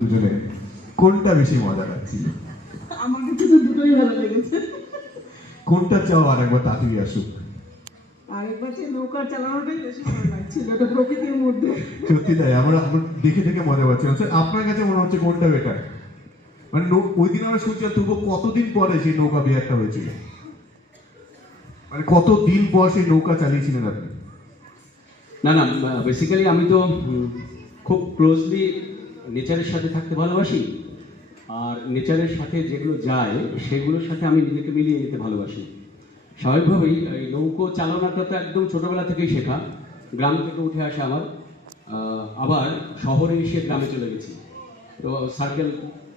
দুজনে কোনটা বেশি মজা লাগছিল? আমার কাছে তো দুটোই ভালো লেগেছে। কোনটা চাও আর একবার তাড়াতাড়ি আসুক? আরেকবার যে নৌকা চালানোটাই বেশি ভালো লাগছিল, এটা প্রকৃতির মধ্যে। সত্যি তাই, আমরা দেখে দেখে মজা পাচ্ছি। আপনার কাছে মনে হচ্ছে কোনটা বেটার? মানে ওই দিন আমরা শুনছিলাম তবু কতদিন পরে সেই নৌকা বিহারটা হয়েছিল, মানে কতদিন পর সেই নৌকা চালিয়েছিলেন আপনি? না না, বেসিক্যালি আমি তো খুব ক্লোজলি নেচারের সাথে থাকতে ভালোবাসি, আর নেচারের সাথে যেগুলো যায় সেগুলোর সাথে আমি নিজেকে মিলিয়ে নিতে ভালোবাসি। স্বাভাবিকভাবেই এই নৌকো চালনাটা তো একদম ছোটোবেলা থেকেই শেখা। গ্রাম থেকে উঠে আসা আমার, আবার শহরে এসে গ্রামে চলে গেছি। তো সার্কেল,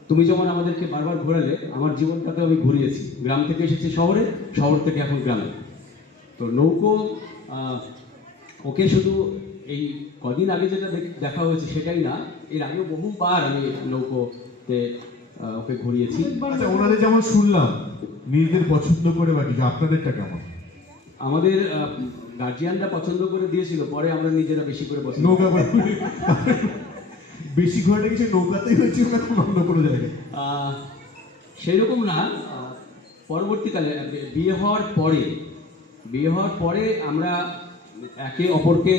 তুমি যেমন আমাদেরকে বারবার ঘোরালে, আমার জীবনটাতে আমি ঘুরিয়েছি। গ্রাম থেকে এসেছি শহরে, শহর থেকে এখন গ্রামে। তো নৌকো ওকে শুধু এই কদিন আগে যেটা দেখা হয়েছে সেটাই না, এর আগেও বহুবার আমি নৌকোতে ওকে ঘুরিয়েছি। আচ্ছা, ওনাদের যেমন শুনলাম নিজেদের পছন্দ করে, বাকি আপনাদেরটা কেমন? আমাদের গার্জিয়ানরা পছন্দ করে দিয়েছিল, পরে আমরা নিজেরা বেশি করে পছন্দ নৌকা বেশি ঘোরাটা কিছু নৌকাতেই হয়েছিল না কোনো অন্য কোনো জায়গায়? সেই রকম না। পরবর্তীকালে বিয়ে হওয়ার পরে আমরা একে অপরকে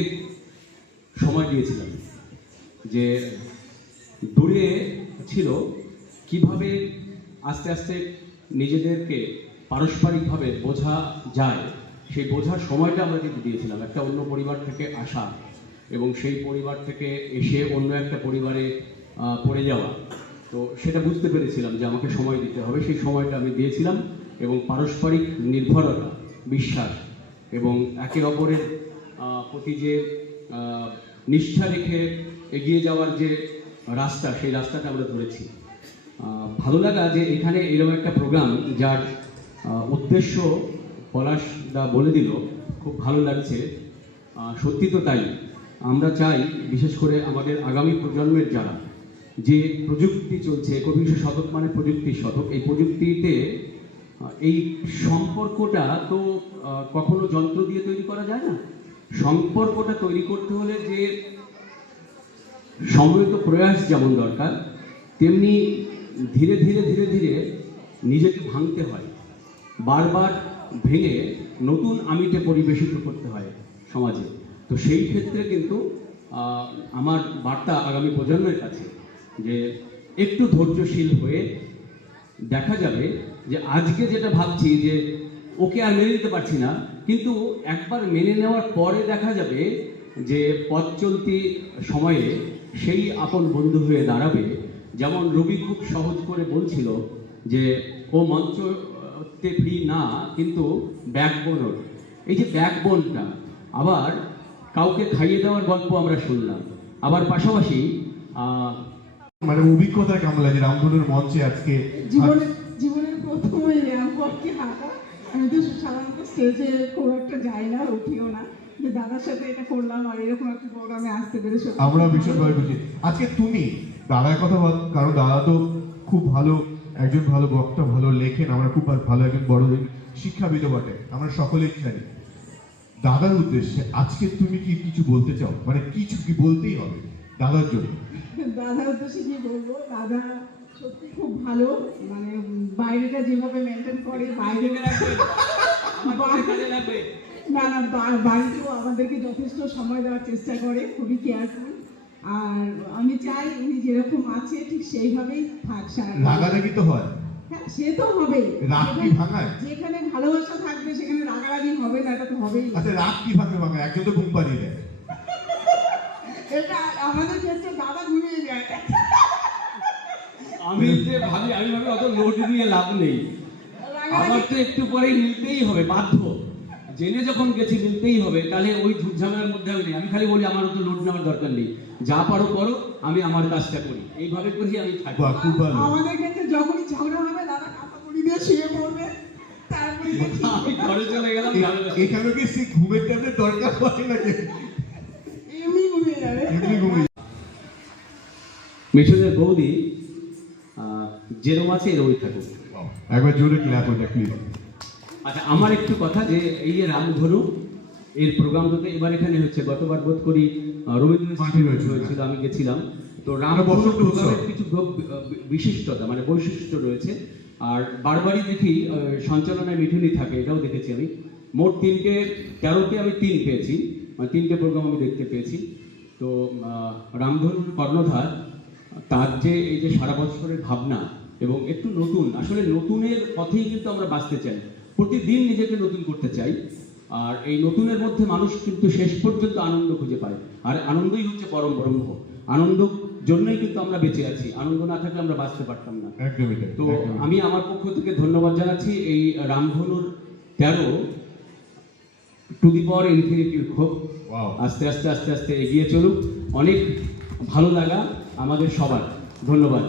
সময় দিয়েছিলাম, যে দূরে ছিল কিভাবে আস্তে আস্তে নিজেদেরকে পারস্পরিকভাবে বোঝা যায়, সেই বোঝার সময়টা আমরা কিন্তু দিয়েছিলাম। একটা অন্য পরিবার থেকে আসা এবং সেই পরিবার থেকে এসে অন্য একটা পরিবারে পড়ে যাওয়া, তো সেটা বুঝতে পেরেছিলাম যে আমাকে সময় দিতে হবে। সেই সময়টা আমি দিয়েছিলাম, এবং পারস্পরিক নির্ভরতা, বিশ্বাস এবং একে অপরের প্রতি যে নিষ্ঠা রেখে এগিয়ে যাওয়ার যে রাস্তা, সেই রাস্তাটা আমরা ধরেছি। ভালো লাগা যে এখানে এরকম একটা প্রোগ্রাম যার উদ্দেশ্য পলাশ দা বলে দিল, খুব ভালো লাগছে। সত্যি তো তাই। আমরা চাই বিশেষ করে আমাদের আগামী প্রজন্মের যারা, যে প্রযুক্তি চলছে, 21 শতক মানে প্রযুক্তির শতক, এই প্রযুক্তিতে এই সম্পর্কটা তো কখনো যন্ত্র দিয়ে তৈরি করা যায় না। সম্পর্কটা তৈরি করতে হলে যে সম্মিলিত প্রয়াস যেমন দরকার, তেমনি ধীরে ধীরে ধীরে ধীরে নিজেকে ভাঙতে হয়, বারবার ভেঙে নতুন আমিতে পরিবেশিত করতে হয় সমাজে। তো সেই ক্ষেত্রে কিন্তু আমার বার্তা আগামী প্রজন্মের কাছে, যে একটু ধৈর্যশীল হয়ে দেখা যাবে যে আজকে যেটা ভাবছি যে ওকে আর মেনে নিতে পারছি না, কিন্তু একবার মেনে নেওয়ার পরে দেখা যাবে যে পথ চলতি সময়ে সেই আপন বন্ধু হয়ে দাঁড়াবে। যেমন রবি খুব সহজ করে বলছিল যে ও মঞ্চতে ফ্রি না, কিন্তু ব্যাকবোন ওর। এই যে ব্যাকবোনটা, আবার কাউকে খাইয়ে দেওয়ার গল্প আমরা শুনলাম, আবার পাশাপাশি মানে অভিজ্ঞতা কেমন লাগে রামধনুর মঞ্চে আজকে? জীবনের প্রথম এরকমকে হাঁটা। আমি তো সাধারণত স্টেজে খুব একটা যাই না, উঠিও না, যে দাদার সাথে এটা করলাম আর এরকম একটা প্রোগ্রামে আসতে পেরে আমরা ভীষণভাবে খুশি। আজকে তুমি দাদার কথা বল, কারণ দাদা তো খুব ভালো একজন ভালো বক্তা, ভালো লেখেন, আমরা খুব ভালো একজন বড় শিক্ষাবিদ বটে, আমরা সকলেই জানি। দাদার উদ্দেশ্যে আজকে তুমি কি কিছু বলতে চাও? মানে কিছু কি বলতেই হবে দাদার জন্য? দাদার উদ্দেশ্যে কি বলবো, দাদা সত্যি খুব ভালো। মানে বাইরেটা যেভাবে মেনটেন করে, বাইরে না না, বাড়িতেও আমাদেরকে যথেষ্ট সময় দেওয়ার চেষ্টা করে, খুবই কেয়ারফুল। আর আমি চাই উনি যেরকম আছে ঠিক সেইভাবেই থাক। রাগারাগি তো হয়? হ্যাঁ, সে তো হবেই। রাগ কি ভাঙায়? যেখানে ভালোবাসা থাকবে সেখানে রাগারাগি হবে না, এটা তো হবেই। আচ্ছা, রাগ কি ভাঙায়? একজন তো ঘুম পাড়িয়ে দেয়। এটা আমাদের ক্ষেত্রে দাদা ঘুমিয়ে যায়। আমি ভাবি অত লোড দিয়ে লাভ নেই। আমার তো একটু পরেই নিলতেই হবে, বাধ্য। জেনে যখন গেছি নিলতেই হবে, তাহলে ওই ঝুটঝামেলার মধ্যে আমি নেই। আমি খালি বলি আমার তো লোড নেওয়ার দরকার নেই, যা পারো করো, আমি আমার কাজটা করি, এইভাবে করি আমি থাকি। আমাদের ক্ষেত্রে যখনই ঝগড়া হবে দাদা কাঁথা মুড়ি দিয়ে শুয়ে পড়বে, তারপরে আমি ঘরে চলে গেলাম। এখানে কি সে ঘুমের ট্যাবলেট দরকার হয় নাকি? এমনি ঘুমিয়ে যাবে। মিঠুনের বৌদি যেরকম আছে এরকমই থাকুক। একবার জোরে ক্ল্যাপ হয়ে যাক প্লিজ। আচ্ছা, আমার একটু কথা, যে এই যে রামধনু এর প্রোগ্রামটা এবার এখানে হচ্ছে, গতবার বোধ করি রবীন্দ্র হয়েছিল, আমি গেছিলাম। তো রাম এটা বসন্ত উৎসব। প্রোগ্রামের কিছু বিশিষ্টতা মানে বৈশিষ্ট্য রয়েছে। আর বারবারই দেখি সঞ্চালনায় মিঠুনই থাকে, এটাও দেখেছি আমি। মোট 13তে আমি 3 পেয়েছি, মানে 3টে প্রোগ্রাম আমি দেখতে পেয়েছি। তো রামধনুর কর্ণধার তার যে এই যে সারা বছরের ভাবনা এবং একটু নতুন, আসলে নতুনের পথেই কিন্তু আমরা বাঁচতে চাই, প্রতিদিন নিজেকে নতুন করতে চাই। আর এই নতুনের মধ্যে মানুষ কিন্তু শেষ পর্যন্ত আনন্দ খুঁজে পায়, আর আনন্দই হচ্ছে পরম ব্রহ্ম। আনন্দ জন্যই কিন্তু আমরা বেঁচে আছি, আনন্দ না থাকলে আমরা বাঁচতে পারতাম না। একদমই তাই, তো একদমই। আমি আমার পক্ষ থেকে ধন্যবাদ জানাচ্ছি এই রামধনুর 13 টু দি পাওয়ার ইনফিনিটি হোক, Wow. আস্তে আস্তে আস্তে আস্তে এগিয়ে চলুক। অনেক ভালো লাগা আমাদের সবার, ধন্যবাদ।